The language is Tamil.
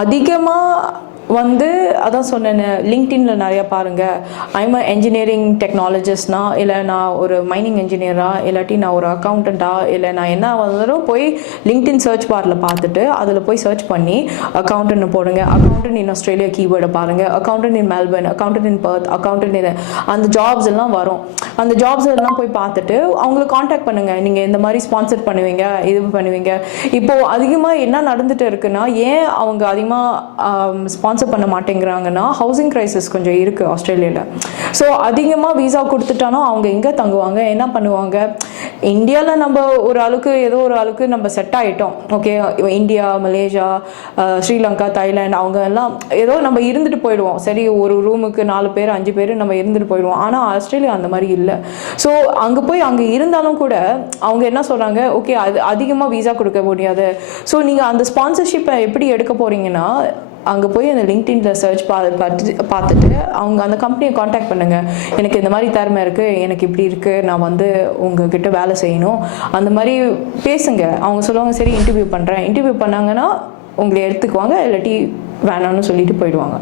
அதிகமாக வந்து அதான் சொன்னேன், லிங்க்டின்ல நிறையா பாருங்கள். ஐம் என்ஜினியரிங் டெக்னாலஜிஸ்ட்னா, இல்லை நான் ஒரு மைனிங் இன்ஜினியரா, இல்லாட்டி நான் ஒரு அக்கௌண்டண்ட்டா, இல்லை நான் என்ன வந்தாலும் போய் லிங்க்டின் சர்ச் பாரில் பார்த்துட்டு அதில் போய் சர்ச் பண்ணி அக்கௌண்டன்ட் போடுங்க. அக்கௌண்டன்ட் இன் ஆஸ்திரேலியா கீவேர்டை பாருங்கள். Accountant in Melbourne, accountant in Perth, accountant in அந்த ஜாப்ஸ் எல்லாம் வரும். அந்த ஜாப்ஸ் எல்லாம் போய் பார்த்துட்டு அவங்களை காண்டாக்ட் பண்ணுங்கள். நீங்கள் இந்த மாதிரி ஸ்பான்சர் பண்ணுவீங்க, இது பண்ணுவீங்க. இப்போது அதிகமாக என்ன நடந்துட்டு இருக்குன்னா, ஏன் அவங்க அதிகமாக ஸ்பான்சர் பண்ண மாட்டேங்கிறாங்கன்னா, ஹவுசிங் கிரைசிஸ் கொஞ்சம் இருக்குது ஆஸ்திரேலியாவில். ஸோ அதிகமாக வீசா கொடுத்துட்டானோ அவங்க எங்கே தங்குவாங்க, என்ன பண்ணுவாங்க? இந்தியாவில் நம்ம ஒரு அளவுக்கு ஏதோ ஒரு அளவுக்கு நம்ம செட் ஆகிட்டோம். Okay, India, Malaysia, Sri Lanka, Thailand, அவங்க எல்லாம் ஏதோ நம்ம இருந்துட்டு போயிடுவோம். சரி, ஒரு ரூமுக்கு 4 பேர் 5 பேர் நம்ம இருந்துட்டு போயிடுவோம். ஆனால் ஆஸ்திரேலியா அந்த மாதிரி இல்லை. ஸோ அங்கே இருந்தாலும் கூட அவங்க என்ன சொல்கிறாங்க, ஓகே அது அதிகமாக வீசா கொடுக்க முடியாது. ஸோ நீங்கள் அந்த ஸ்பான்சர்ஷிப்பை எப்படி எடுக்க போகிறீங்கன்னா, அங்கே போய் அந்த லிங்க்டின்ல சர்ச் பார்த்துட்டு அவங்க அந்த கம்பெனியை காண்டாக்ட் பண்ணுங்கள். எனக்கு இந்த மாதிரி திறமை இருக்குது, எனக்கு இப்படி இருக்குது, நான் வந்து உங்ககிட்ட வேலை செய்யணும், அந்த மாதிரி பேசுங்க. அவங்க சொல்லுவாங்க, சரி இன்டர்வியூ பண்ணுறேன். இன்டர்வியூ பண்ணாங்கன்னா உங்களை எடுத்துக்குவாங்க, இல்லாட்டி வேணாம்னு சொல்லிட்டு போயிடுவாங்க.